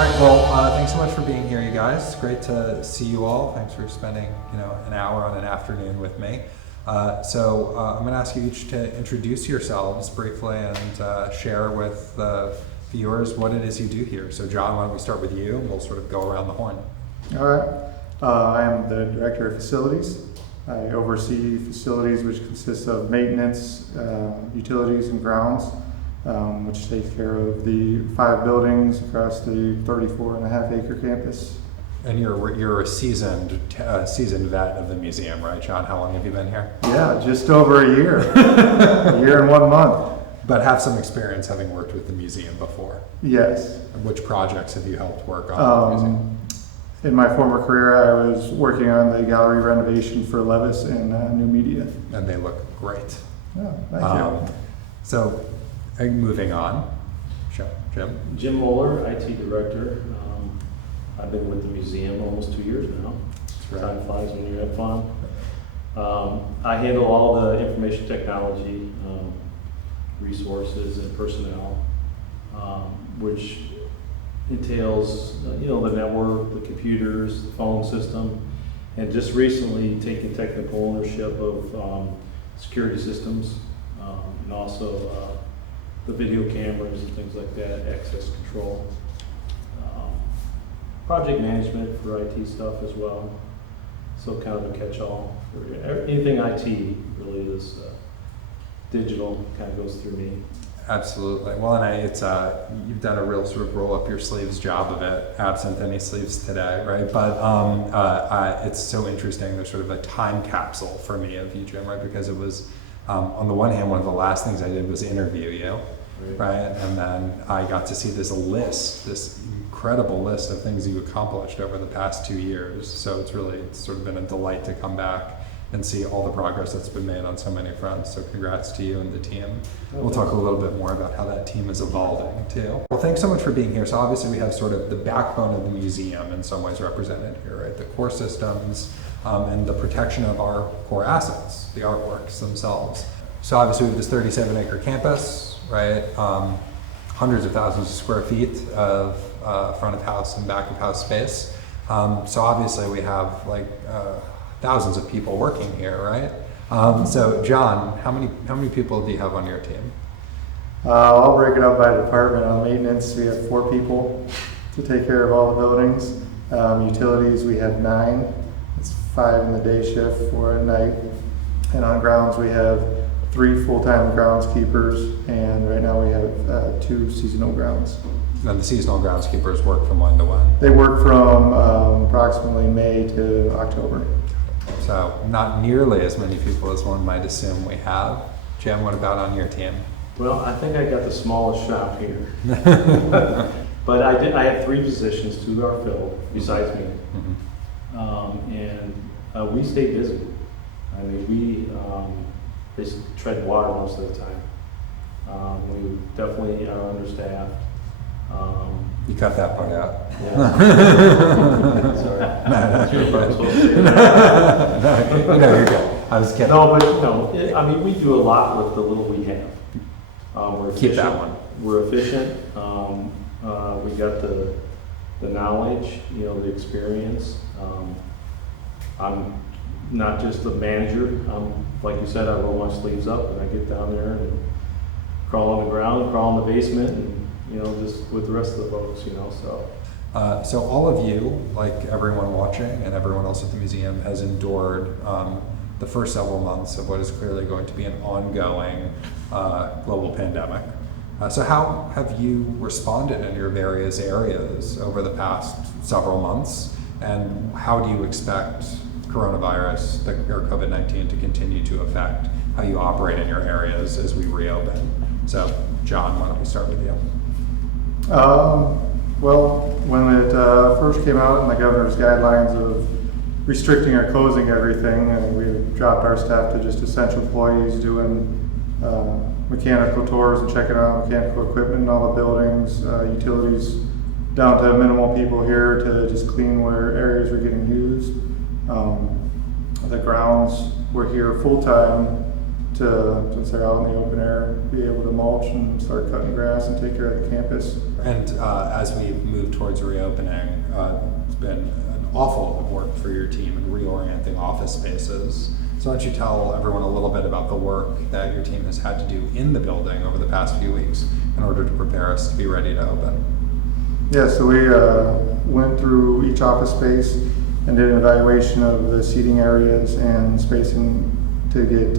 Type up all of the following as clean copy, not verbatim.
All right, well, thanks so much for being here, you guys. It's great to see you all. Thanks for spending, an hour on an afternoon with me. So I'm going to ask you each to introduce yourselves briefly and share with the viewers what it is you do here. So John, why don't we start with you, and we'll sort of go around the horn. All right. I am the Director of Facilities. I oversee facilities which consist of maintenance, utilities, and grounds, which takes care of the 5 buildings across the 34.5-acre campus. And you're a seasoned vet of the museum, right, John? How long have you been here? Yeah, just over a year. A year and 1 month. But have some experience having worked with the museum before. Yes. Which projects have you helped work on at the museum? In my former career, I was working on the gallery renovation for Levis and New Media. And they look great. Oh, thank you. So, moving on. Jim? Jim Mohler, IT Director. I've been with the museum almost 2 years now. Right. Time flies when you're having fun. I handle all the information technology, resources, and personnel, which entails, the network, the computers, the phone system, and just recently taking technical ownership of security systems, and also the video cameras and things like that, access control. Project management for IT stuff as well. So kind of a catch-all for anything IT really is digital, kind of goes through me. Absolutely. Well, and it's you've done a real sort of roll up your sleeves job of it, absent any sleeves today, right? But it's so interesting. There's sort of a time capsule for me of you, Jim, right? Because it was, on the one hand, one of the last things I did was interview you, right? And then I got to see this incredible list of things you accomplished over the past 2 years. So it's sort of been a delight to come back and see all the progress that's been made on so many fronts. So congrats to you and the team. We'll talk a little bit more about how that team is evolving too. Well, thanks so much for being here. So obviously we have sort of the backbone of the museum in some ways represented here, right? The core systems and the protection of our core assets, the artworks themselves. So obviously we have this 37-acre campus, right? Hundreds of thousands of square feet of front of house and back of house space. So obviously we have thousands of people working here, right? So John, how many people do you have on your team? I'll break it up by department. On maintenance, we have 4 people to take care of all the buildings. Utilities, we have 9. It's 5 in the day shift, 4 at night. And on grounds, we have 3 full-time groundskeepers, and right now we have 2 seasonal grounds. And the seasonal groundskeepers work from when to when? They work from approximately May to October. So not nearly as many people as one might assume we have. Jim, what about on your team? Well, I think I got the smallest shop here. But I have 3 positions, 2 are filled besides me. Mm-hmm. And we stay busy. I mean, we basically tread water most of the time. We definitely are understaffed. You cut that part out. Yeah. Sorry. No, you're good. I was kidding. No, but I mean, we do a lot with the little we have. We're efficient. Keep that one. We're efficient. We got the knowledge, the experience. I'm not just a manager. Like you said, I roll my sleeves up and I get down there and crawl on the ground, crawl in the basement, and just with the rest of the folks, so. So all of you, like everyone watching and everyone else at the museum, has endured the first several months of what is clearly going to be an ongoing global pandemic. So how have you responded in your various areas over the past several months, and how do you expect coronavirus or COVID-19 to continue to affect how you operate in your areas as we reopen? So John, why don't we start with you? Well, when it first came out in the governor's guidelines of restricting or closing everything, we dropped our staff to just essential employees doing mechanical tours and checking out mechanical equipment in all the buildings, utilities down to minimal people here to just clean where areas were getting used. The grounds were here full time to, since they're out in the open air, be able to mulch and start cutting grass and take care of the campus. And as we move towards reopening, it's been an awful lot of work for your team in reorienting office spaces. So why don't you tell everyone a little bit about the work that your team has had to do in the building over the past few weeks in order to prepare us to be ready to open? Yeah, so we went through each office space and did an evaluation of the seating areas and spacing to get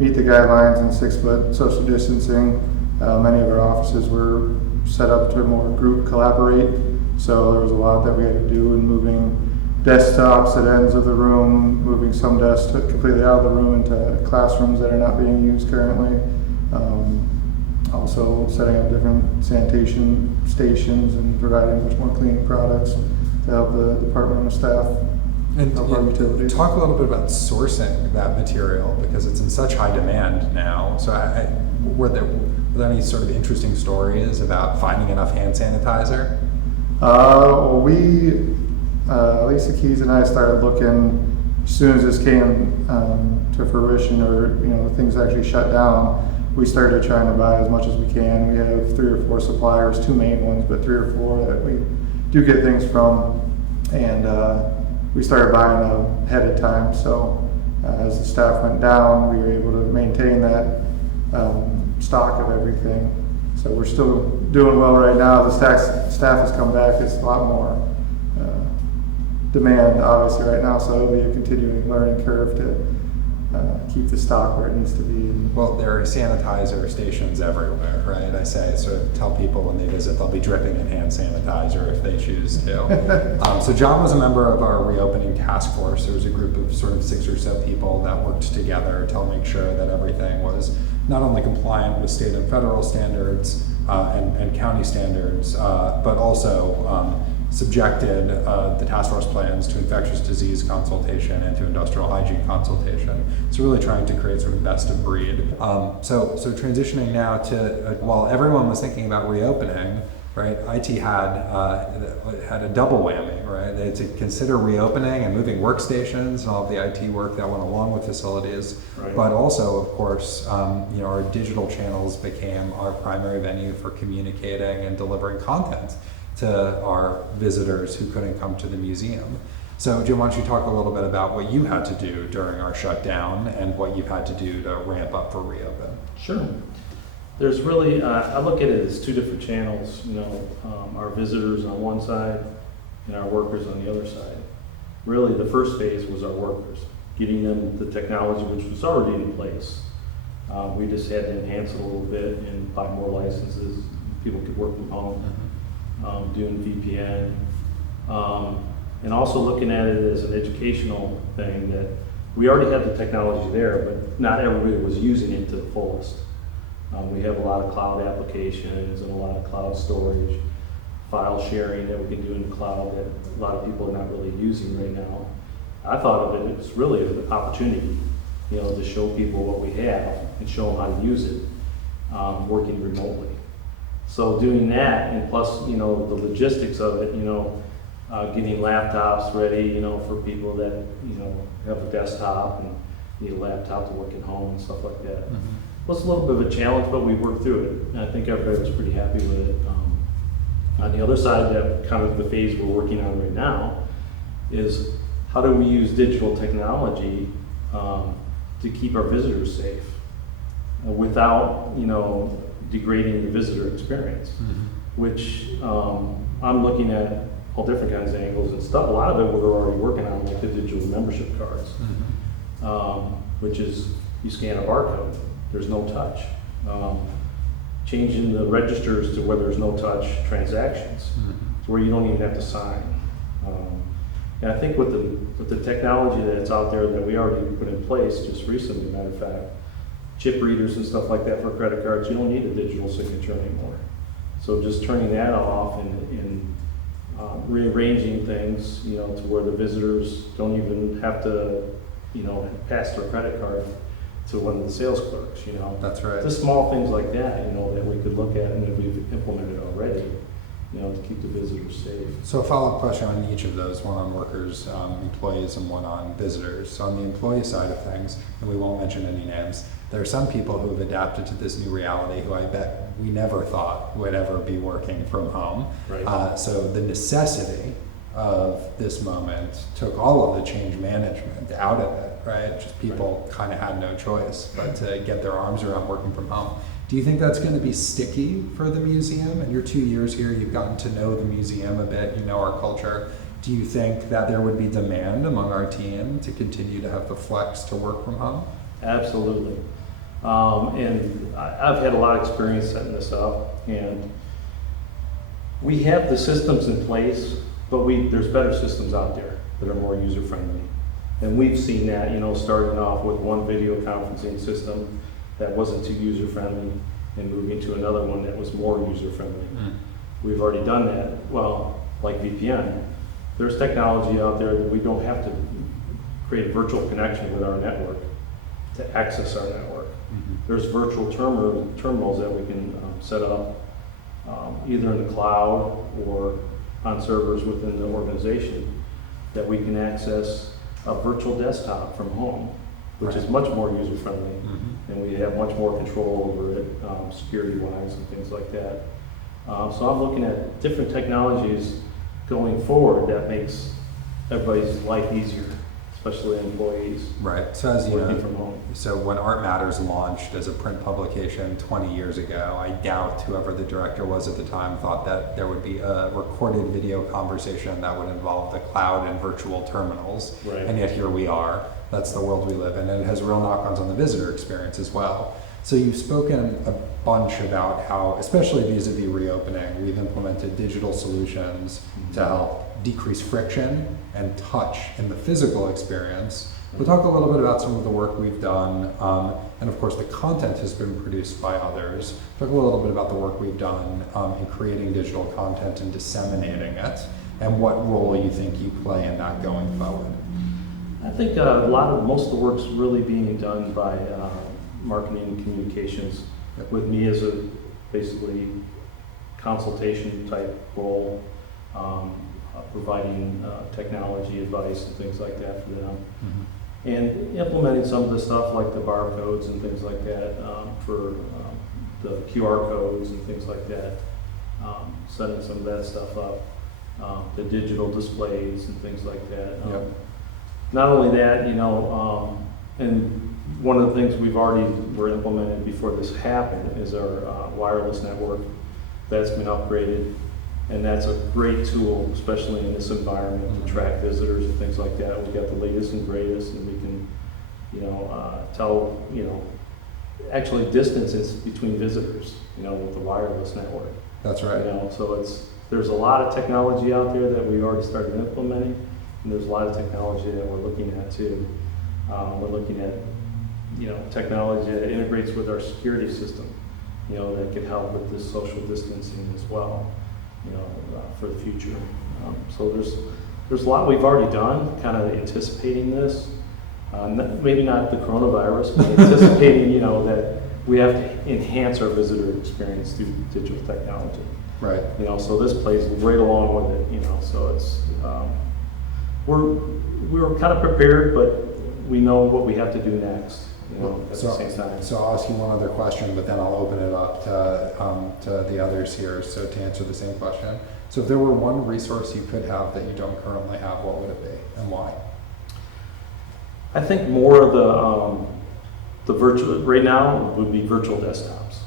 meet the guidelines and 6-foot social distancing. Many of our offices were set up to more group collaborate, so there was a lot that we had to do in moving desks to opposite ends of the room, moving some desks completely out of the room into classrooms that are not being used currently. Also setting up different sanitation stations and providing much more cleaning products to help the department and staff. And help our utilities. talk a little bit about sourcing that material because it's in such high demand now. So were there any sort of interesting stories about finding enough hand sanitizer? Well, Lisa Keys and I started looking as soon as this came to fruition, or things actually shut down. We started trying to buy as much as we can. We have 3 or 4 suppliers, 2 main ones, but 3 or 4 that we do get things from, and we started buying ahead of time. So as the staff went down, we were able to maintain that stock of everything. So we're still doing well right now. The staff has come back. It's a lot more demand, obviously, right now. So it'll be a continuing learning curve to keep the stock where it needs to be. Well, there are sanitizer stations everywhere, right? I sort of tell people when they visit they'll be dripping in hand sanitizer if they choose to. So John was a member of our reopening task force. There was a group of sort of 6 or so people that worked together to make sure that everything was not only compliant with state and federal standards and county standards, but also subjected the task force plans to infectious disease consultation and to industrial hygiene consultation. So really trying to create sort of best of breed. So transitioning now to, while everyone was thinking about reopening, right, IT had a double whammy, right? They had to consider reopening and moving workstations and all of the IT work that went along with facilities. Right. But also, of course, our digital channels became our primary venue for communicating and delivering content to our visitors who couldn't come to the museum. So Jim, why don't you talk a little bit about what you had to do during our shutdown and what you've had to do to ramp up for reopen? Sure. There's really, I look at it as 2 different channels, our visitors on one side and our workers on the other side. Really, the first phase was our workers, getting them the technology which was already in place. We just had to enhance it a little bit and buy more licenses. People could work from home. Doing VPN, and also looking at it as an educational thing that we already had the technology there, but not everybody was using it to the fullest. We have a lot of cloud applications and a lot of cloud storage, file sharing that we can do in the cloud that a lot of people are not really using right now. I thought of it as really an opportunity, to show people what we have and show them how to use it, working remotely. So doing that, and plus, the logistics of it, getting laptops ready, for people that, have a desktop and need a laptop to work at home and stuff like that. Mm-hmm. It was a little bit of a challenge, but we worked through it. And I think everybody was pretty happy with it. On the other side, that kind of the phase we're working on right now is how do we use digital technology to keep our visitors safe without, degrading the visitor experience, which I'm looking at all different kinds of angles and stuff. A lot of it we're already working on, like the digital membership cards, which is you scan a barcode, there's no touch. Changing the registers to where there's no touch transactions, to where you don't even have to sign. And I think with the technology that's out there that we already put in place just recently, matter of fact, chip readers and stuff like that for credit cards, you don't need a digital signature anymore. So just turning that off and rearranging things, to where the visitors don't even have to, pass their credit card to one of the sales clerks, That's right. Just small things like that, that we could look at and that we've implemented already. to keep the visitors safe. So a follow-up question on each of those, one on workers, employees, and one on visitors. So on the employee side of things, and we won't mention any names, there are some people who have adapted to this new reality who I bet we never thought would ever be working from home. Right. So the necessity of this moment took all of the change management out of it, right? Just people kind of had no choice but to get their arms around working from home. Do you think that's going to be sticky for the museum? In your 2 years here, you've gotten to know the museum a bit, you know our culture. Do you think that there would be demand among our team to continue to have the flex to work from home? Absolutely. And I've had a lot of experience setting this up, and we have the systems in place, but there's better systems out there that are more user-friendly. And we've seen that, starting off with one video conferencing system that wasn't too user-friendly and moving to another one that was more user-friendly. We've already done that. Well, like VPN, there's technology out there that we don't have to create a virtual connection with our network to access our network. There's virtual terminals that we can set up either in the cloud or on servers within the organization that we can access a virtual desktop from home, which is much more user-friendly, and we have much more control over it, security-wise and things like that. So I'm looking at different technologies going forward that makes everybody's life easier, especially employees Right. So as you working know, from home. so when Art Matters launched as a print publication 20 years ago, I doubt whoever the director was at the time thought that there would be a recorded video conversation that would involve the cloud and virtual terminals. Right. And yet here we are. That's the world we live in, and it has real knock-ons on the visitor experience as well. So you've spoken a bunch about how, especially vis-a-vis reopening, we've implemented digital solutions to help decrease friction and touch in the physical experience. We'll talk a little bit about some of the work we've done, and of course the content has been produced by others. Talk a little bit about the work we've done in creating digital content and disseminating it, and what role you think you play in that going forward. I think most of the work's really being done by marketing and communications, with me as a basically consultation type role, providing technology advice and things like that for them, and implementing some of the stuff like the barcodes and things like that for the QR codes and things like that, setting some of that stuff up, the digital displays and things like that. Not only that, and one of the things were implemented before this happened is our wireless network that's been upgraded, and that's a great tool, especially in this environment, to track visitors and things like that. We've got the latest and greatest, and we can, tell, actually distances between visitors, with the wireless network. That's right. So there's a lot of technology out there that we already started implementing, and there's a lot of technology that we're looking at too. We're looking at, technology that integrates with our security system, that can help with this social distancing as well, for the future. So there's a lot we've already done, kind of anticipating this. Maybe not the coronavirus, but anticipating, that we have to enhance our visitor experience through digital technology. Right. So this plays right along with it, so it's, we're kind of prepared, but we know what we have to do next, at the same time. So I'll ask you one other question, but then I'll open it up to the others here, so to answer the same question. So if there were one resource you could have that you don't currently have, what would it be, and why? I think more of the virtual, right now, would be virtual desktops.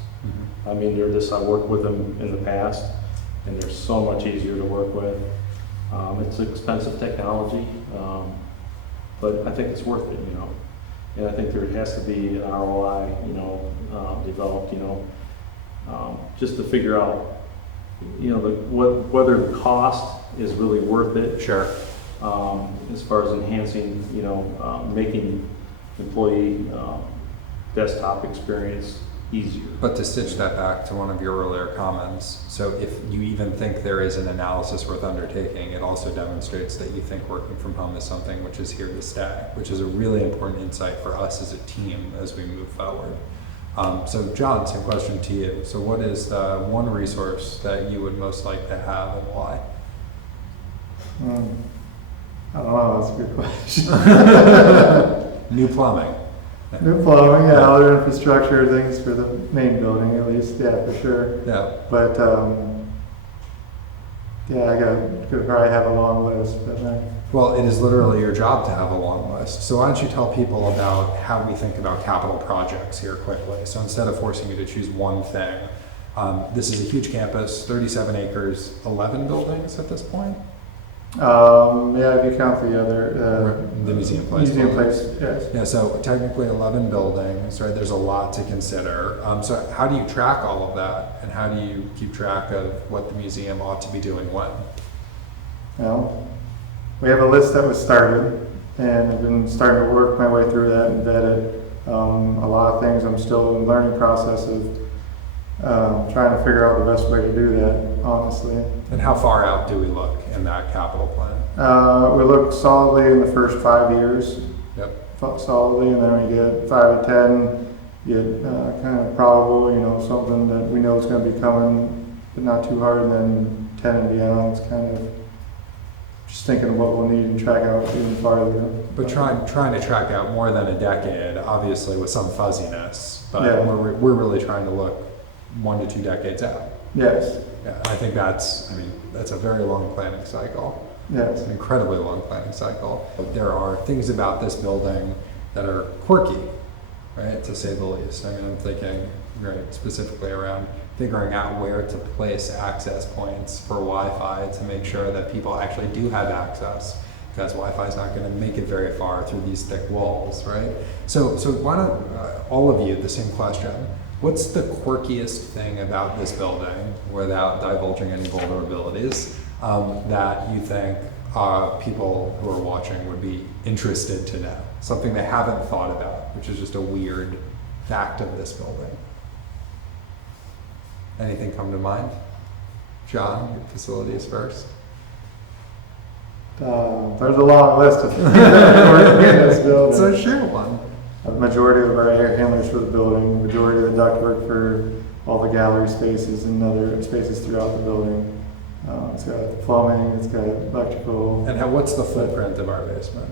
I mean, I worked with them in the past, and they're so much easier to work with. It's expensive technology, but I think it's worth it, And I think there has to be an ROI, developed, just to figure out, whether the cost is really worth it. Sure. As far as enhancing, making employee desktop experience easier. But to stitch that back to one of your earlier comments, so if you even think there is an analysis worth undertaking, it also demonstrates that you think working from home is something which is here to stay, which is a really important insight for us as a team as we move forward. So John, same question to you. So what is the one resource that you would most like to have and why? I don't know, that's a good question. New plumbing. New plumbing, yeah, other infrastructure things for the main building at least, yeah, for sure. Yeah. But, yeah, I could probably have a long list, but Well, it is literally your job to have a long list. So why don't you tell people about how we think about capital projects here quickly. So instead of forcing you to choose one thing, this is a huge campus, 37 acres, 11 buildings at this point. yeah, if you count the other, The museum place. museum place, yes. Yeah, so technically 11 buildings, right? There's a lot to consider. So how do you track all of that? And how do you keep track of what the museum ought to be doing when? Well, we have a list that was started, and I've been starting to work my way through that and vet it. A lot of things I'm still in the learning process of trying to figure out the best way to do that, honestly. And how far out do we look in that capital plan? We look solidly in the first 5 years, Yep. solidly, and then we get 5 to 10, get kind of probable, something that we know is going to be coming, but not too hard, and then 10 and beyond, it's kind of just thinking of what we'll need and track out even farther. But trying to track out more than a decade, obviously with some fuzziness, but Yeah. we're really trying to look 1 to 2 decades out. Yes, Yeah, I think that's a very long planning cycle. yes. It's an incredibly long planning cycle. There are things about this building that are quirky, right, to say the least. I mean, I'm thinking, right, specifically around figuring out where to place access points for Wi-Fi to make sure that people actually do have access, because Wi-Fi is not going to make it very far through these thick walls, right? So why don't all of you the same question? What's the quirkiest thing about this building, without divulging any vulnerabilities, that you think people who are watching would be interested to know? Something they haven't thought about, which is just a weird fact of this building. Anything come to mind? John, your facilities first. There's a long list of things that are in this building. So share one. A majority of our air handlers for the building, majority of the ductwork for all the gallery spaces and other spaces throughout the building. It's got plumbing, it's got electrical. And what's the footprint of our basement?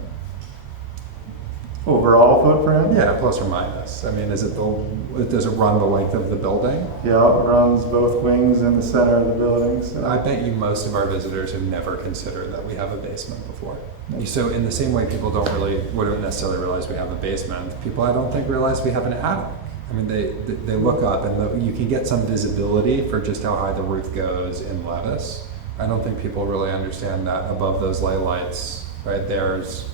Overall footprint? Yeah, plus or minus. I mean, does it run the length of the building? Yeah, it runs both wings in the center of the building. So. I bet you most of our visitors have never considered that we have a basement before. So in the same way people wouldn't necessarily realize we have a basement, people I don't think realize we have an attic. I mean, they look up and you can get some visibility for just how high the roof goes in Levis. I don't think people really understand that above those light lights, right, there's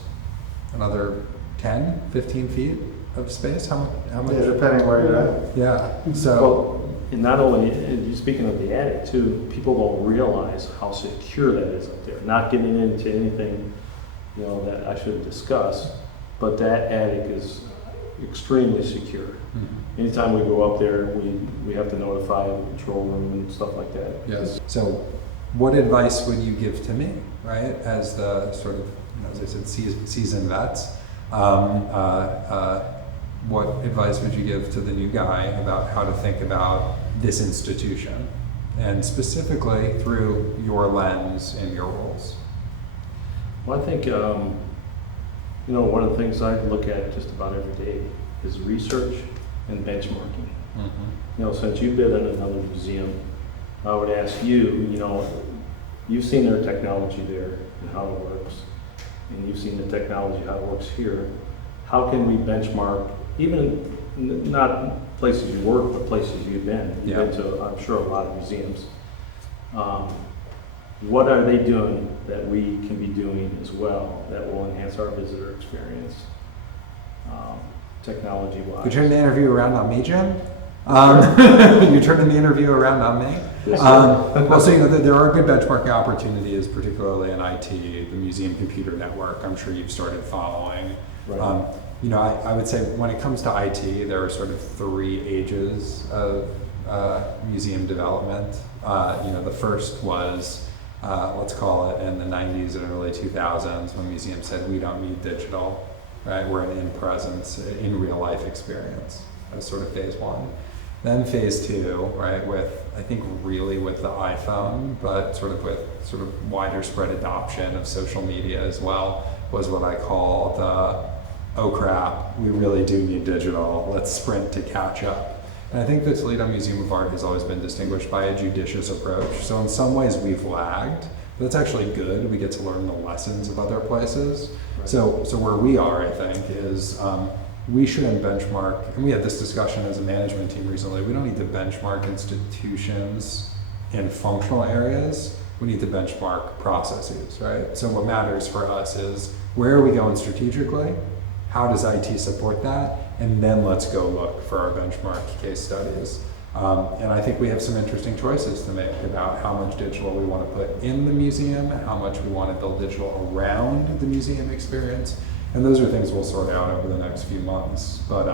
another 10, 15 feet of space. How much? Yeah, depending where you're at. Yeah. So. Well, and not only, and speaking of the attic too, people don't realize how secure that is up there. Not getting into anything, that I shouldn't discuss, but that attic is extremely secure. Mm-hmm. Anytime we go up there, we have to notify the control room and stuff like that. Yes. So, what advice would you give to me, right, as the sort of, as I said, seasoned vets? What advice would you give to the new guy about how to think about this institution, and specifically through your lens and your roles? Well, I think, one of the things I look at just about every day is research and benchmarking. Mm-hmm. Since you've been in another museum, I would ask you, you've seen their technology there and how it works, and you've seen the technology, how it works here. How can we benchmark, even not places you work, but places you've been? You've been to, I'm sure, a lot of museums. What are they doing that we can be doing as well that will enhance our visitor experience, technology-wise? You turn the interview around on me, Jim? You're turning the interview around on me? Yes, Well, so there are good benchmarking opportunities, particularly in IT, the Museum Computer Network. I'm sure you've started following. Right. I would say when it comes to IT, there are sort of 3 ages of museum development. The first was, let's call it in the 90s and early 2000s, when museums said we don't need digital, right? We're an in-presence, in real life experience. as sort of phase one. Then phase two, right, I think really with the iPhone, but sort of with sort of wider spread adoption of social media as well, was what I call the, oh crap, we really do need digital, let's sprint to catch up. And I think the Toledo Museum of Art has always been distinguished by a judicious approach. So in some ways we've lagged, but that's actually good. We get to learn the lessons of other places. Right. So where we are, I think, is we shouldn't benchmark, and we had this discussion as a management team recently, we don't need to benchmark institutions in functional areas, we need to benchmark processes, right? So what matters for us is where are we going strategically? How does IT support that? And then let's go look for our benchmark case studies. And I think we have some interesting choices to make about how much digital we want to put in the museum, how much we want to build digital around the museum experience. And those are things we'll sort out over the next few months. But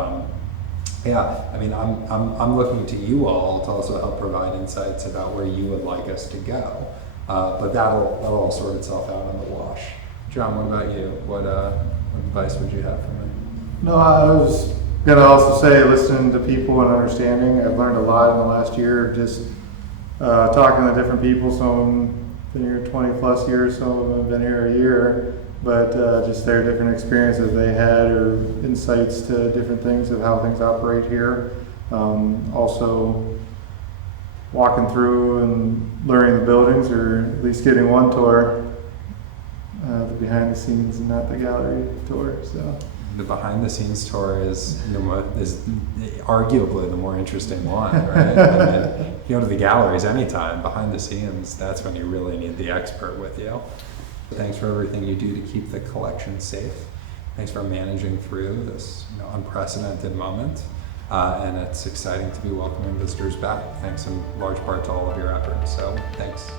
yeah, I mean, I'm looking to you all to also help provide insights about where you would like us to go. But that'll all sort itself out on the wash. John, what about you? What advice would you have for me? No, I was gonna also say listening to people and understanding. I've learned a lot in the last year, just talking to different people. Some been here 20 plus years, some of them have been here a year, but just their different experiences they had or insights to different things of how things operate here. Also walking through and learning the buildings, or at least getting one tour, the behind the scenes and not the gallery tour. So the behind the scenes tour is arguably the more interesting one, right? I mean, you go to the galleries anytime, behind the scenes, that's when you really need the expert with you. Thanks for everything you do to keep the collection safe. Thanks for managing through this unprecedented moment. And it's exciting to be welcoming visitors back. Thanks in large part to all of your efforts. So thanks.